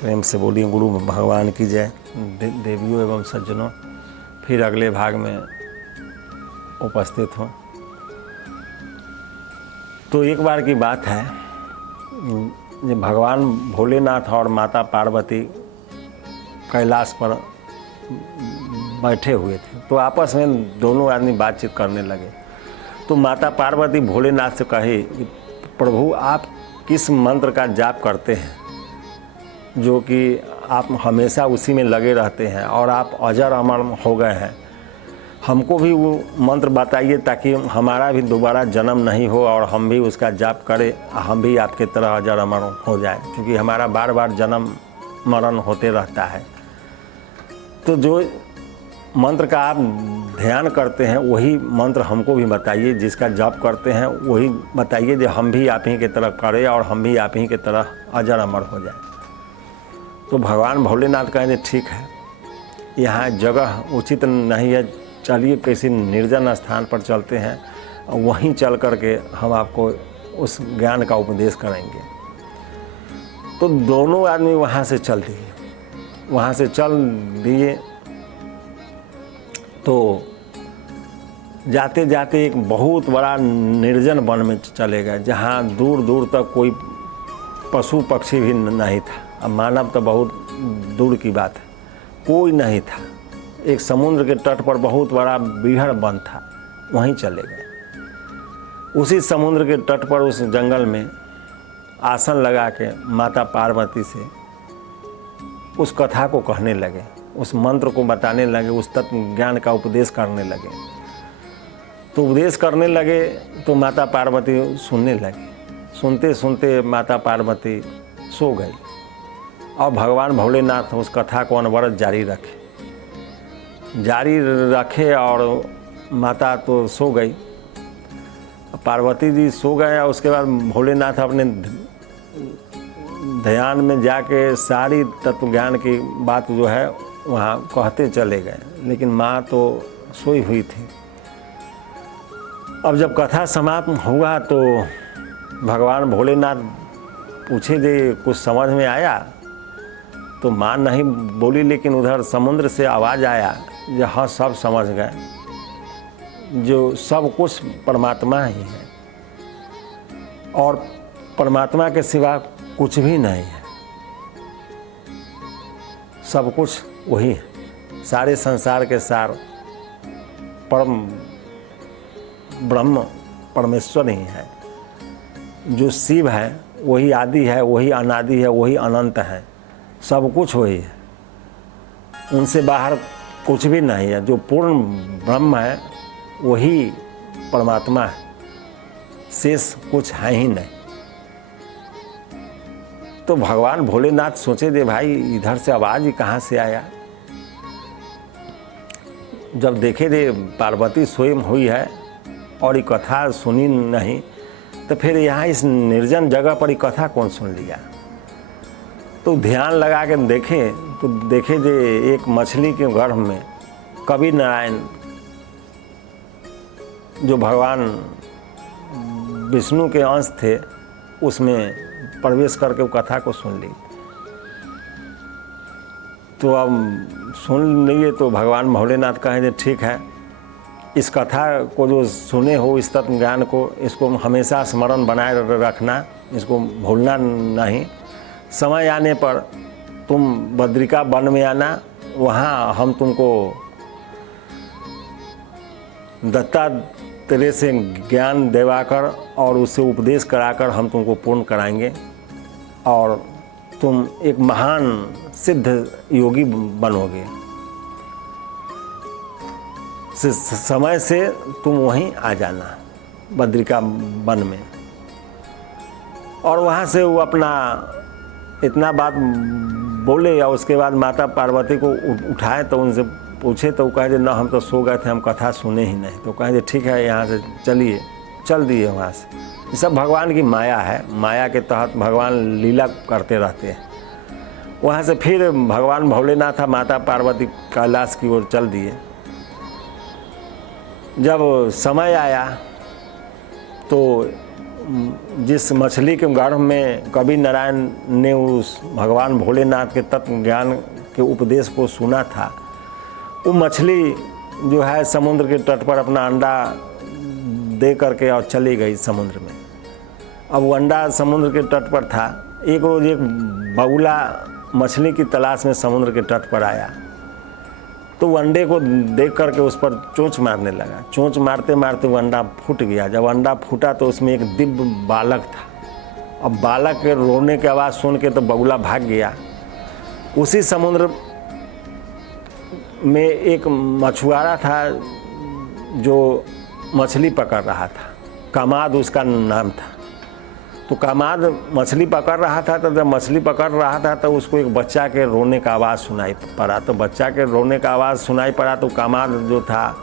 प्रेम से बोलिए गुरु भगवान की जय। देवियों एवं सज्जनों, फिर अगले भाग में उपस्थित हूँ। तो एक बार की बात है, भगवान भोलेनाथ और माता पार्वती कैलाश पर बैठे हुए थे, तो आपस में दोनों आदमी बातचीत करने लगे। तो माता पार्वती भोलेनाथ से कही, प्रभु आप किस मंत्र का जाप करते हैं जो कि आप हमेशा उसी में लगे रहते हैं और आप अजर अमर हो गए हैं? हमको भी वो मंत्र बताइए ताकि हमारा भी दोबारा जन्म नहीं हो और हम भी उसका जाप करें, हम भी आपके तरह अजर अमर हो जाए, क्योंकि हमारा बार बार जन्म मरण होते रहता है। तो जो मंत्र का आप ध्यान करते हैं वही मंत्र हमको भी बताइए, जिसका जाप करते हैं वही बताइए, जो हम भी आप ही के तरह करें और हम भी आप ही के तरह अजर अमर हो जाए। तो भगवान भोलेनाथ कहेंगे ठीक है, यहाँ जगह उचित नहीं है, चलिए किसी निर्जन स्थान पर चलते हैं, वहीं चल करके हम आपको उस ज्ञान का उपदेश करेंगे। तो दोनों आदमी वहाँ से चल दिए। तो जाते जाते एक बहुत बड़ा निर्जन वन में चले गए, जहाँ दूर दूर तक कोई पशु पक्षी भी नहीं था। अब मानव तो बहुत दूर की बात है, कोई नहीं था। एक समुद्र के तट पर बहुत बड़ा बीहड़ वन था, वहीं चले गए। उसी समुद्र के तट पर उस जंगल में आसन लगा के माता पार्वती से उस कथा को कहने लगे, उस मंत्र को बताने लगे, उस तत्व ज्ञान का उपदेश करने लगे। तो उपदेश करने लगे तो माता पार्वती सुनने लगी। सुनते सुनते माता पार्वती सो गई और भगवान भोलेनाथ उस कथा को अनवरत जारी रखे और माता तो सो गई, पार्वती जी सो गए। और उसके बाद भोलेनाथ अपने ध्यान में जाके सारी तत्व ज्ञान की बात जो है वहाँ कहते चले गए, लेकिन माँ तो सोई हुई थी। अब जब कथा समाप्त हुआ तो भगवान भोलेनाथ पूछे जे कुछ समझ में आया? तो माँ नहीं बोली, लेकिन उधर समुद्र से आवाज़ आया जो हाँ सब समझ गए, जो सब कुछ परमात्मा ही है और परमात्मा के सिवा कुछ भी नहीं है, सब कुछ वही है, सारे संसार के सार परम ब्रह्म परमेश्वर ही है। जो शिव है वही आदि है, वही अनादि है, वही अनंत है, सब कुछ वही है, उनसे बाहर कुछ भी नहीं है। जो पूर्ण ब्रह्म है वही परमात्मा है, शेष कुछ है ही नहीं। तो भगवान भोलेनाथ सोचे दे भाई इधर से आवाज़ ही कहाँ से आया। जब देखे दे पार्वती स्वयं हुई है और ये कथा सुनी नहीं, तो फिर यहाँ इस निर्जन जगह पर ये कथा कौन सुन लिया। तो ध्यान लगा के देखे तो देखे जे एक मछली के गर्भ में कवि नारायण जो भगवान विष्णु के अंश थे उसमें प्रवेश करके वो कथा को सुन ली। तो अब सुन लिए तो भगवान भोलेनाथ कहें ठीक है, इस कथा को जो सुने हो, इस तत्व ज्ञान को, इसको हमेशा स्मरण बनाए रखना, इसको भूलना नहीं। समय आने पर तुम बद्रिका वन में आना, वहाँ हम तुमको दत्तात्रेय से ज्ञान दिलाकर और उससे उपदेश कराकर हम तुमको पूर्ण कराएंगे और तुम एक महान सिद्ध योगी बनोगे। समय से तुम वहीं आ जाना बद्रिका वन में। और वहाँ से वो अपना इतना बात बोले और उसके बाद माता पार्वती को उठाए तो उनसे पूछे तो वो कहे ना हम तो सो गए थे, हम कथा सुने ही नहीं। तो कहे ठीक है यहाँ से चलिए, चल दिए वहाँ से। ये सब भगवान की माया है, माया के तहत भगवान लीला करते रहते हैं। वहाँ से फिर भगवान भोलेनाथ माता पार्वती कैलाश की ओर चल दिए। जब समय आया तो जिस मछली के गर्भ में कवि नारायण ने उस भगवान भोलेनाथ के तत्व ज्ञान के उपदेश को सुना था, वो मछली जो है समुद्र के तट पर अपना अंडा दे करके और चली गई समुद्र में। अब वो अंडा समुद्र के तट पर था। एक रोज़ एक बगुला मछली की तलाश में समुद्र के तट पर आया, तो वो अंडे को देख करके उस पर चोंच मारने लगा। चोंच मारते मारते वो अंडा फूट गया। जब अंडा फूटा तो उसमें एक दिव्य बालक था। अब बालक के रोने की आवाज़ सुन के तो बगुला भाग गया। उसी समुद्र में एक मछुआरा था जो मछली पकड़ रहा था, कामाद उसका नाम था। तो कामाद मछली पकड़ रहा था, तो जब मछली पकड़ रहा था तो उसको एक बच्चा के रोने का आवाज़ सुनाई पड़ा। तो बच्चा के रोने का आवाज़ सुनाई पड़ा तो कामाद जो था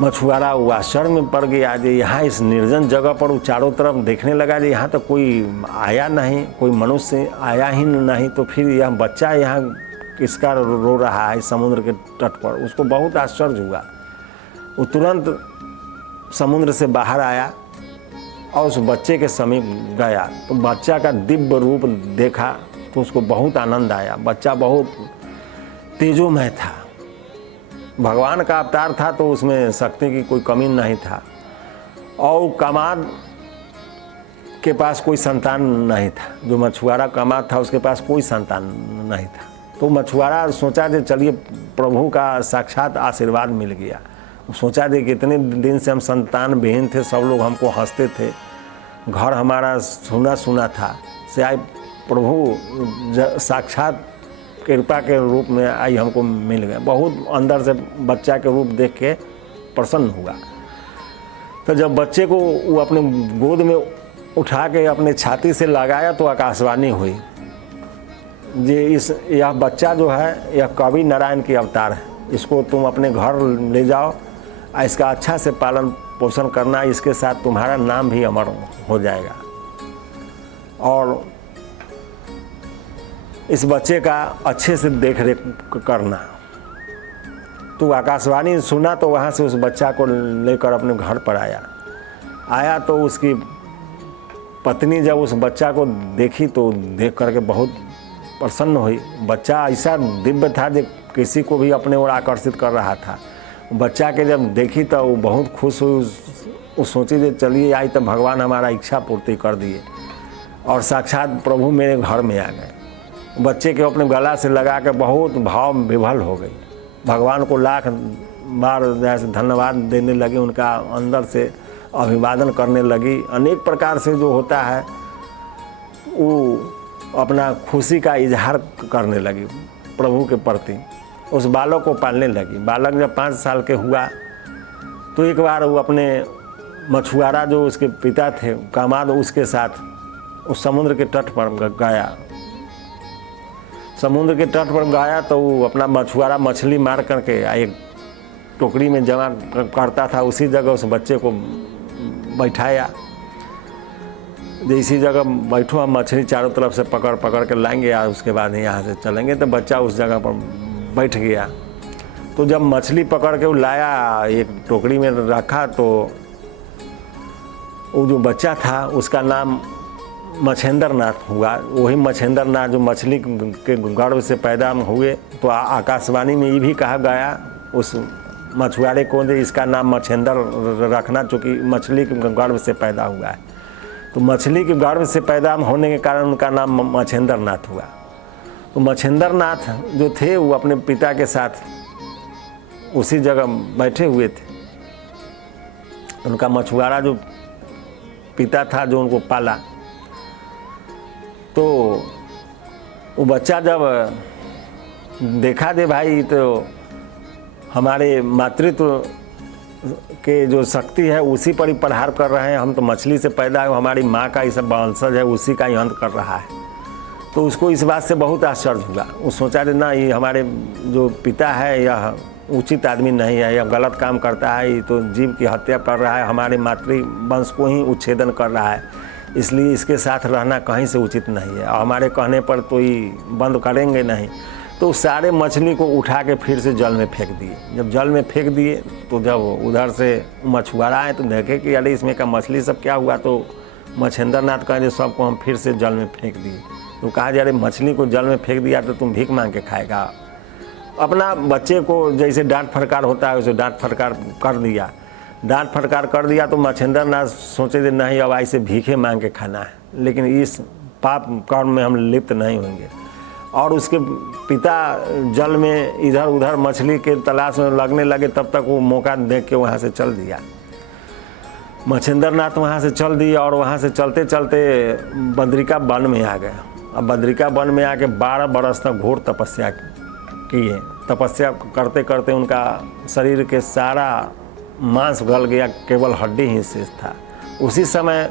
मछुआरा वो आश्चर्य में पड़ गया। जो यहाँ इस निर्जन जगह पर वो चारों तरफ देखने लगा, जो यहाँ तो कोई आया नहीं, कोई मनुष्य आया ही नहीं, तो फिर यह बच्चा यहाँ किसका रो रहा है समुद्र के तट पर। उसको बहुत आश्चर्य हुआ। वो तुरंत समुद्र से बाहर आया और उस बच्चे के समीप गया। तो बच्चा का दिव्य रूप देखा तो उसको बहुत आनंद आया। बच्चा बहुत तेजोमय था, भगवान का अवतार था, तो उसमें शक्ति की कोई कमी नहीं था। और कामाद के पास कोई संतान नहीं था। जो मछुआरा कामाद था उसके पास कोई संतान नहीं था। तो मछुआरा सोचा कि चलिए प्रभु का साक्षात आशीर्वाद मिल गया। सोचा कि कितने दिन से हम संतान विहीन थे, सब लोग हमको हंसते थे, घर हमारा सुना सुना था, से आज प्रभु साक्षात कृपा के रूप में आई हमको मिल गए। बहुत अंदर से बच्चा के रूप देख के प्रसन्न हुआ। तो जब बच्चे को वो अपने गोद में उठा के अपने छाती से लगाया तो आकाशवाणी हुई, यह बच्चा जो है यह कवि नारायण की अवतार है, इसको तुम अपने घर ले जाओ, इसका अच्छा से पालन पोषण करना, इसके साथ तुम्हारा नाम भी अमर हो जाएगा और इस बच्चे का अच्छे से देख रेख करना। तो आकाशवाणी सुना तो वहाँ से उस बच्चा को लेकर अपने घर पर आया तो उसकी पत्नी जब उस बच्चा को देखी तो देख करके बहुत प्रसन्न हुई। बच्चा ऐसा दिव्य था जो किसी को भी अपने ओर आकर्षित कर रहा था। बच्चा के जब देखी तो वो बहुत खुश हुई। वो सोची कि चलिए आई तो भगवान हमारा इच्छा पूर्ति कर दिए और साक्षात प्रभु मेरे घर में आ गए। बच्चे के अपने गला से लगा के बहुत भाव विभल हो गई। भगवान को लाख बार जैसे धन्यवाद देने लगी, उनका अंदर से अभिवादन करने लगी। अनेक प्रकार से जो होता है वो अपना खुशी का इजहार करने लगी प्रभु के प्रति। उस बालक को पालने लगी। बालक जब 5 साल के हुआ तो एक बार वो अपने मछुआरा जो उसके पिता थे कामाद, उसके साथ उस समुद्र के तट पर गया। समुद्र के तट पर गया तो वो अपना मछुआरा मछली मार करके एक टोकरी में जमा करता था, उसी जगह उस बच्चे को बैठाया। इसी जगह बैठो, हम मछली चारों तरफ से पकड़ पकड़ के लाएंगे और उसके बाद यहाँ से चलेंगे। तो बच्चा उस जगह पर बैठ गया। तो जब मछली पकड़ के वो लाया, एक टोकरी में रखा, तो वो जो बच्चा था उसका नाम मच्छेंद्र नाथ हुआ। वही मच्छेंद्र नाथ जो मछली के गर्भ से पैदा हुए। तो आकाशवाणी में ये भी कहा गया उस मछुआरे को, इसका नाम मच्छेंद्र रखना, चूँकि मछली के गर्भ से पैदा हुआ है। तो मछली के गर्भ से पैदा होने के कारण उनका नाम मच्छेंद्र नाथ हुआ। तो मच्छेंद्र नाथ जो थे वो अपने पिता के साथ उसी जगह बैठे हुए थे। उनका मछुआरा जो पिता था जो उनको पाला, तो वो बच्चा जब देखा दे भाई तो हमारे मातृत्व के जो शक्ति है उसी पर ही प्रहार कर रहे हैं, हम तो मछली से पैदा है, हमारी माँ का ये सब वंशज है, उसी का ही अंत कर रहा है। तो उसको इस बात से बहुत आश्चर्य हुआ। वो सोचा कि ना, ये हमारे जो पिता है यह उचित आदमी नहीं है, यह गलत काम करता है, ये तो जीव की हत्या कर रहा है, हमारे मातृ वंश को ही उच्छेदन कर रहा है, इसलिए इसके साथ रहना कहीं से उचित नहीं है और हमारे कहने पर तो ये बंद करेंगे नहीं। तो सारे मछली को उठा के फिर से जल में फेंक दिए। जब जल में फेंक दिए तो जब उधर से मछुआरा आए तो देखे कि अरे इसमें का मछली सब क्या हुआ, तो मच्छिंद्र नाथ कहे सबको हम फिर से जल में फेंक दिए। तो कहा अरे मछली को जल में फेंक दिया तो तुम भीख मांग के खाएगा। अपना बच्चे को जैसे डांट फटकार होता है वैसे डांट फटकार कर दिया। डांट फटकार कर दिया तो मच्छिंद्र नाथ सोचे थे नहीं अब ऐसे भीखे मांग के खाना है, लेकिन इस पाप कर्म में हम लिप्त नहीं होंगे। और उसके पिता जल में इधर उधर मछली के तलाश में लगने लगे, तब तक वो मौका देख के वहाँ से चल दिया। मच्छिंद्र नाथ वहाँ से चल दिए और वहाँ से चलते चलते बद्रिका वन में आ गए। अब बद्रिका वन में आके 12 बरस तक घोर तपस्या किए। तपस्या करते करते उनका शरीर के सारा मांस गल गया, केवल हड्डी ही शेष था। उसी समय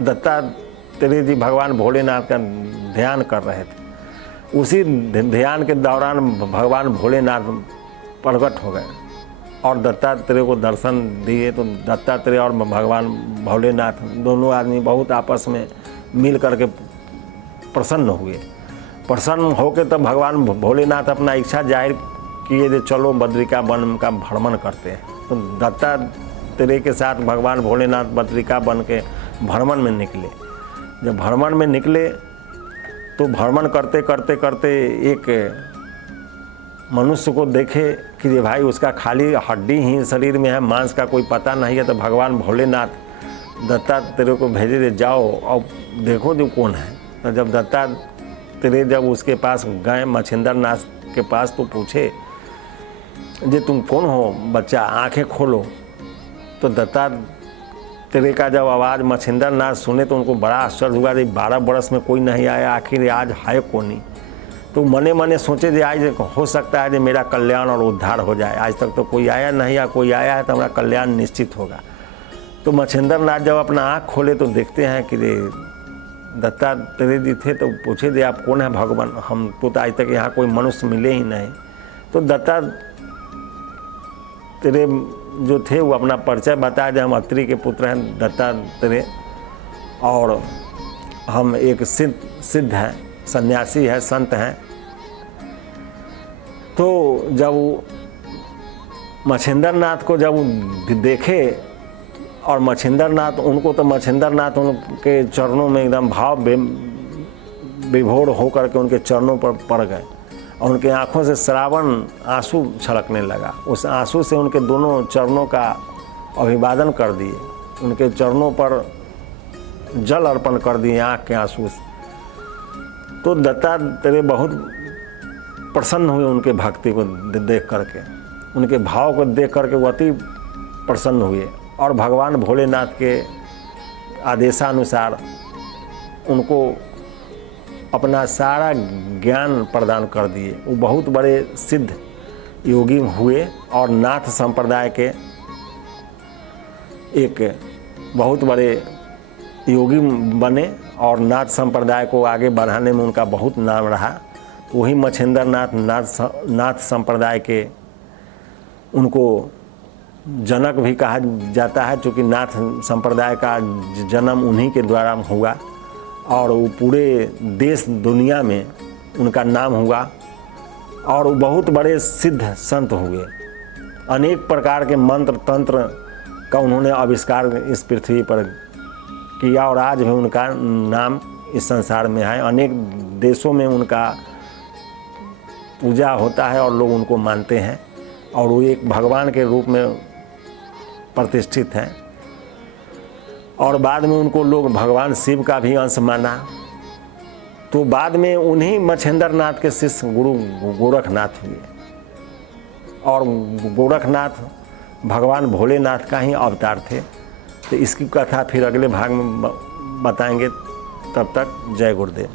दत्तात्रेय जी भगवान भोलेनाथ का ध्यान कर रहे थे। उसी ध्यान के दौरान भगवान भोलेनाथ प्रकट हो गए और दत्तात्रेय को दर्शन दिए। तो दत्तात्रेय और भगवान भोलेनाथ दोनों आदमी बहुत आपस में मिल करके प्रसन्न हुए। प्रसन्न होकर तब भगवान भोलेनाथ अपना इच्छा जाहिर किए जो चलो बद्रिका वन का भ्रमण करते हैं। तो दत्तात्रेय के साथ भगवान भोलेनाथ बद्रिका वन के भ्रमण में निकले। जब भ्रमण में निकले तो भ्रमण करते करते करते एक मनुष्य को देखे कि ये भाई उसका खाली हड्डी ही शरीर में है, मांस का कोई पता नहीं है। तो भगवान भोलेनाथ दत्तात्रेय को भेजे दे जाओ और देखो जो कौन है। तो जब दत्तात्रेय जब उसके पास गए मच्छिंद्र नाथ के पास तो पूछे जे तुम कौन हो बच्चा, आंखें खोलो। तो दत्तात्रेय का जब आवाज़ मच्छिंद्र नाथ सुने तो उनको बड़ा आश्चर्य हुआ। 12 बरस में कोई नहीं आया, आखिर आज है कौन नहीं। तो मने मने सोचे जे आज हो सकता है जो मेरा कल्याण और उद्धार हो जाए। आज तक तो कोई आया नहीं, या कोई आया है तो हमारा कल्याण निश्चित होगा। तो मच्छिंद्र नाथ जब अपना आँख खोले तो देखते हैं कि दत्तात्रेय जी थे। तो पूछे दे आप कौन है भगवान, हम तो आज तक यहाँ कोई मनुष्य मिले ही नहीं। तो दत्तात्रेय जो थे वो अपना परिचय बताया जो हम अत्रि के पुत्र हैं दत्तात्रेय, और हम एक सिद्ध हैं, सन्यासी है, संत हैं। तो जब मच्छिंद्र नाथ को जब देखे और मच्छिंद्र नाथ उनको, तो मच्छिंद्र नाथ उनके चरणों में एकदम भाव विभोर होकर के उनके चरणों पर पड़ गए और उनके आँखों से श्रावण आंसू छलकने लगा। उस आंसू से उनके दोनों चरणों का अभिवादन कर दिए, उनके चरणों पर जल अर्पण कर दिए आँख के आंसू से। तो दत्तात्रेय बहुत प्रसन्न हुए उनके भक्ति को देख करके, उनके भाव को देख करके वो अति प्रसन्न हुए और भगवान भोलेनाथ के आदेशानुसार उनको अपना सारा ज्ञान प्रदान कर दिए। वो बहुत बड़े सिद्ध योगी हुए और नाथ संप्रदाय के एक बहुत बड़े योगी बने और नाथ संप्रदाय को आगे बढ़ाने में उनका बहुत नाम रहा। वही मच्छिंद्र नाथ संप्रदाय के उनको जनक भी कहा जाता है, क्योंकि नाथ संप्रदाय का जन्म उन्हीं के द्वारा हुआ और वो पूरे देश दुनिया में उनका नाम हुआ और वो बहुत बड़े सिद्ध संत हुए। अनेक प्रकार के मंत्र तंत्र का उन्होंने आविष्कार इस पृथ्वी पर किया और आज भी उनका नाम इस संसार में है। अनेक देशों में उनका पूजा होता है और लोग उनको मानते हैं और वो एक भगवान के रूप में प्रतिष्ठित हैं। और बाद में उनको लोग भगवान शिव का भी अंश माना। तो बाद में उन्हीं मच्छिंद्र नाथ के शिष्य गुरु गोरखनाथ हुए और गोरखनाथ भगवान भोलेनाथ का ही अवतार थे। तो इसकी कथा फिर अगले भाग में बताएंगे। तब तक जय गुरुदेव।